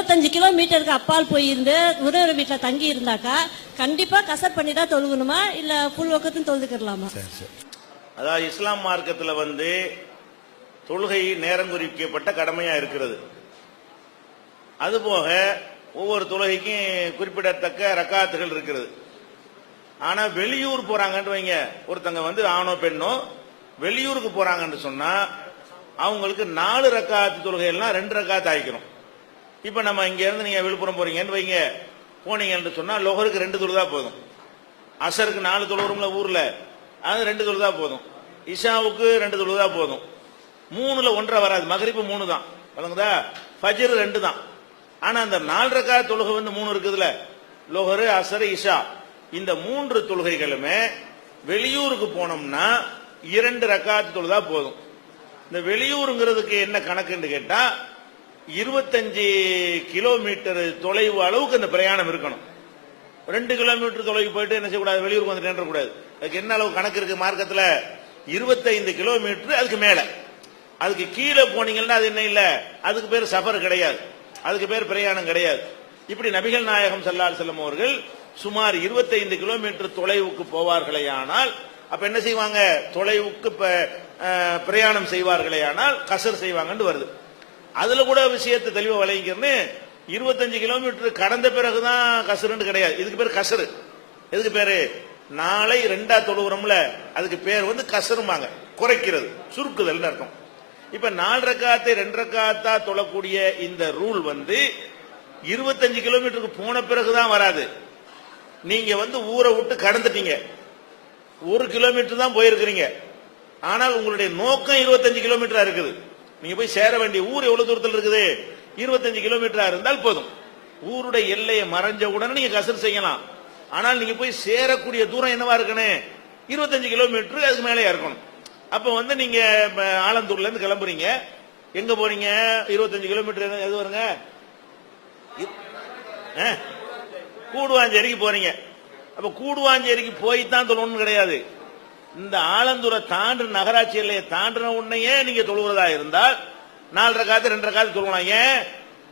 25 கிலோமீட்டருக்கு அப்பால் போயிருந்து உறவினர் வீட்டில் தங்கி இருந்தாக்கா கண்டிப்பா கசர் பண்ணி தான் தொழுகணுமா இல்ல புல் வக்கத்தும் தொழுதுக்கலாமா? அதாவது இஸ்லாம் மார்க்கத்தில் தொழுகை நேரம் குறிக்கப்பட்ட கடமையா இருக்கிறது. அதுபோக ஒவ்வொரு தொழுகைக்கும் குறிப்பிடத்தக்க ரக்காத்துகள் இருக்கிறது. ஆனா வெளியூர் போறாங்கன்னு வைங்க, ஒருத்தங்க ஆணோ பெண்ணோ வெளியூருக்கு போறாங்கன்னு சொன்னா அவங்களுக்கு 4 ரக்காத்து தொழுகை எல்லாம் 2 ரக்காத்து ஆயிக்கணும். இப்ப நம்ம இங்க இருந்து நீங்க விழுப்புரம் போறீங்கன்னு வைங்க, போனீங்கன்னு சொன்னா லொஹருக்கு 2 தொழுதா போதும், அசருக்கு 4 தொழுவுறோம்ல ஊர்ல, அது 2 தொழுதா போதும், இஷாவுக்கு 2 தொழுதா போதும், 3ல 1.5 வராது, மகரிப்பு 3 தான் வழங்குதா, ஃபஜ்ர் 2 தான். ஆனா அந்த 4 ரக்காத் தொழுகை 3 இருக்குதுல, லொஹரு அசர் இஷா, இந்த 3 தொழுகைகளுமே வெளியூருக்கு போனோம்னா 2 ரக்காத் தொழுதா போதும். இந்த வெளியூருங்கிறதுக்கு என்ன கணக்குன்னு கேட்டா 25 கிலோமீட்டர் தொலைவு அளவுக்கு அந்த பிரயாணம் இருக்கணும். 2 கிலோமீட்டர் தொலைவு போயிட்டு என்ன செய்யக்கூடாது, வெளியூருக்கு வந்து கூடாது. அதுக்கு என்ன அளவு கணக்கு இருக்கு மார்க்கத்தில்? 25 கிலோமீட்டர் அதுக்கு மேல. அதுக்கு கீழே போனீங்கன்னா அது என்ன இல்ல, அதுக்கு பேர் சஃபர் கிடையாது, அதுக்கு பேர் பிரயாணம் கிடையாது. இப்படி நபிகள் நாயகம் ஸல்லல்லாஹு அலைஹி வஸல்லம் அவர்கள் சுமார் 25 கிலோமீட்டர் தொலைவுக்கு போவார்களே ஆனால் அப்ப என்ன செய்வாங்க, தொலைவுக்கு பிரயாணம் செய்வார்களே ஆனால் கசர் செய்வாங்கன்னு வருது. அதுல கூட விஷயத்தை தெளிவா விளங்கிக்கிறேன்னு, 25 கிலோமீட்டர் கடந்த பிறகுதான் கசருன்னு கிடையாது. இதுக்கு பேர் கசரு. எதுக்கு பேரு? நாளை 2ஆ தொழுகிறோம்ல, அதுக்கு பேர் கசருமாங்க, குறைக்கிறது, சுருக்குதல் அர்த்தம். இப்ப 4 ரக்காத்தை 2 ரக்காத்தா தொழக்கூடிய இந்த ரூல் 25 கிலோமீட்டருக்கு போன பிறகுதான் வராது. நீங்க ஊரை விட்டு கடந்துட்டீங்க, 1 கிலோமீட்டர் தான் போயிருக்கிறீங்க, ஆனால் உங்களுடைய நோக்கம் 25 கிலோமீட்டரா இருக்குது. நீங்க போய் சேர வேண்டிய ஊர் எவ்வளவு தூரத்தில் இருக்குது? 25 கிலோமீட்டரா இருந்தால் போதும். ஊருடைய எல்லையை மறைஞ்ச உடனே நீங்க கசர் செய்யலாம். ஆனால் நீங்க போய் சேரக்கூடிய தூரம் என்னவா இருக்கணும்? 25 கிலோமீட்டர் அதுக்கு மேலே இருக்கணும். அப்ப நீங்க ஆலந்தூர்ல இருந்து கிளம்புறீங்க, எங்க போறீங்க? 25 கிலோமீட்டர் எது வருங்க? கூடுவாஞ்சேரிக்கு போறீங்க. அப்ப கூடுவாஞ்சேரிக்கு போய் தான் தொழணும் கிடையாது. இந்த ஆலந்தூரை தாண்டு நகராட்சி எல்லையை தாண்டின உடனேயே நீங்க தொழுகிறதா இருந்தால் 4 ரக்காத்து 2 ரக்காத்து தொழலாம். ஏன்?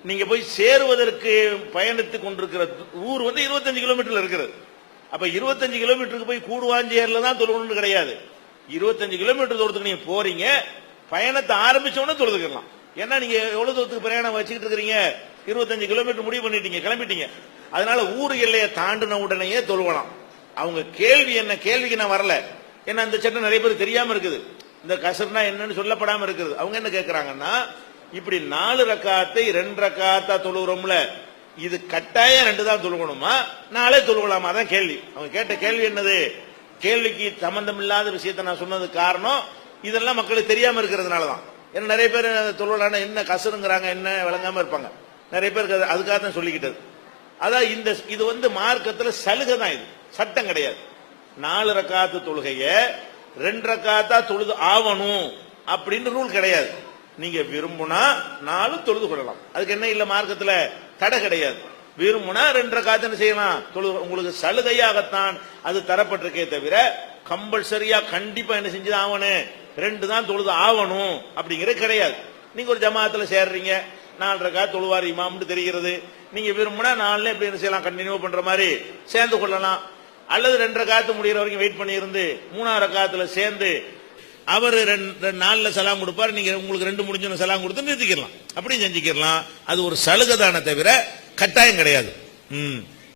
நீங்க போய் சேருவதற்கு பயணித்துக் கொண்டிருக்கிற ஊர் 25 கிலோமீட்டர்ல இருக்கிறது. அப்ப 25 கிலோமீட்டருக்கு போய் கூடுவாஞ்சேரியில தான் தொழணும்னு கிடையாது. 25 கிலோமீட்டர் தூரத்துக்கு நீங்க போறீங்க, பயணத்தை ஆரம்பிச்ச உடனே தொழுதுக்கலாம். ஏன்னா நீங்க எவ்வளவு தூரத்துக்கு பிரயாணம் வச்சுக்கிட்டு இருக்கிறீங்க? 25 கிலோமீட்டர் முடிவு பண்ணிட்டீங்க, கிளம்பிட்டீங்க. அதனால ஊர் எல்லையை தாண்டின உடனேயே தொழுவலாம். அவங்க கேள்வி என்ன, கேள்விக்கு நான் வரல, ஏன்னா இந்த சட்டம் நிறைய பேர் தெரியாம இருக்குது, இந்த கசர்னா என்னன்னு சொல்லப்படாம இருக்குது. அவங்க என்ன கேட்கிறாங்கன்னா, இப்படி 4 ரக்காத்தை 2 ரக்காத்தா தொழுகிறோம்ல, இது கட்டாயம் 2 தான் தொழுகணுமா, 4 தொழுகலாமா? தான் கேள்வி. அவங்க கேட்ட கேள்வி என்னது? கேள்விக்கு சம்பந்தம் இல்லாத விஷயத்தை நான் சொன்னது காரணம் இதெல்லாம் மக்களுக்கு தெரியாம இருக்கிறதுனாலதான். ஏன்னா நிறைய பேர் தொழுவலான என்ன கசருங்கிறாங்க என்ன விளங்காம இருப்பாங்க. நிறைய பேருக்கு அதுக்காக தான் சொல்லிக்கிட்டது. அதான் இது மார்க்கத்துல சலுகை தான், இது சட்டம் கிடையாது. 4 ரக்காத்து தொழுகைய 2 ரக்காத்தா தொழுது ஆவணும் அப்படின்னு ரூல் கிடையாது. நீங்க விரும்புனா 4 தொழுது கொள்ளலாம், அதுக்கு என்ன இல்ல, மார்க்கத்துல தடை கிடையாது. விரும்புனா 2 ரக்காத்து செய்யலாம், உங்களுக்கு சலுகையாகத்தான் அது தரப்பட்டிருக்கே தவிர கம்பல்சரியா கண்டிப்பா என்ன செஞ்சுதான் ஆகணும், 2 தான் தொழுது ஆகணும் அப்படிங்கிறது கிடையாது. நீங்க ஒரு ஜமாத்துல சேர்றீங்க, 4 ரக்காத்து தொழுவார் இமாம்னு தெரிகிறது, நீங்க விரும்புனா 4 எப்படி என்ன செய்யலாம், கண்டினியூ பண்ற மாதிரி சேர்ந்து கொள்ளலாம். அல்லது 2 ரக்காத்து முடிகிற வரைக்கும் வெயிட் பண்ணி இருந்து 3ஆவது ரக்காத்துல சேர்ந்து அவர் 4 சலாம் கொடுப்பார், நீங்க உங்களுக்கு 2 முடிஞ்சு சலாம் கொடுத்து நிறுத்திக்கலாம், அப்படியும் செஞ்சுக்கலாம். அது ஒரு சலுகை தானே தவிர கட்டாயம் கிடையாது.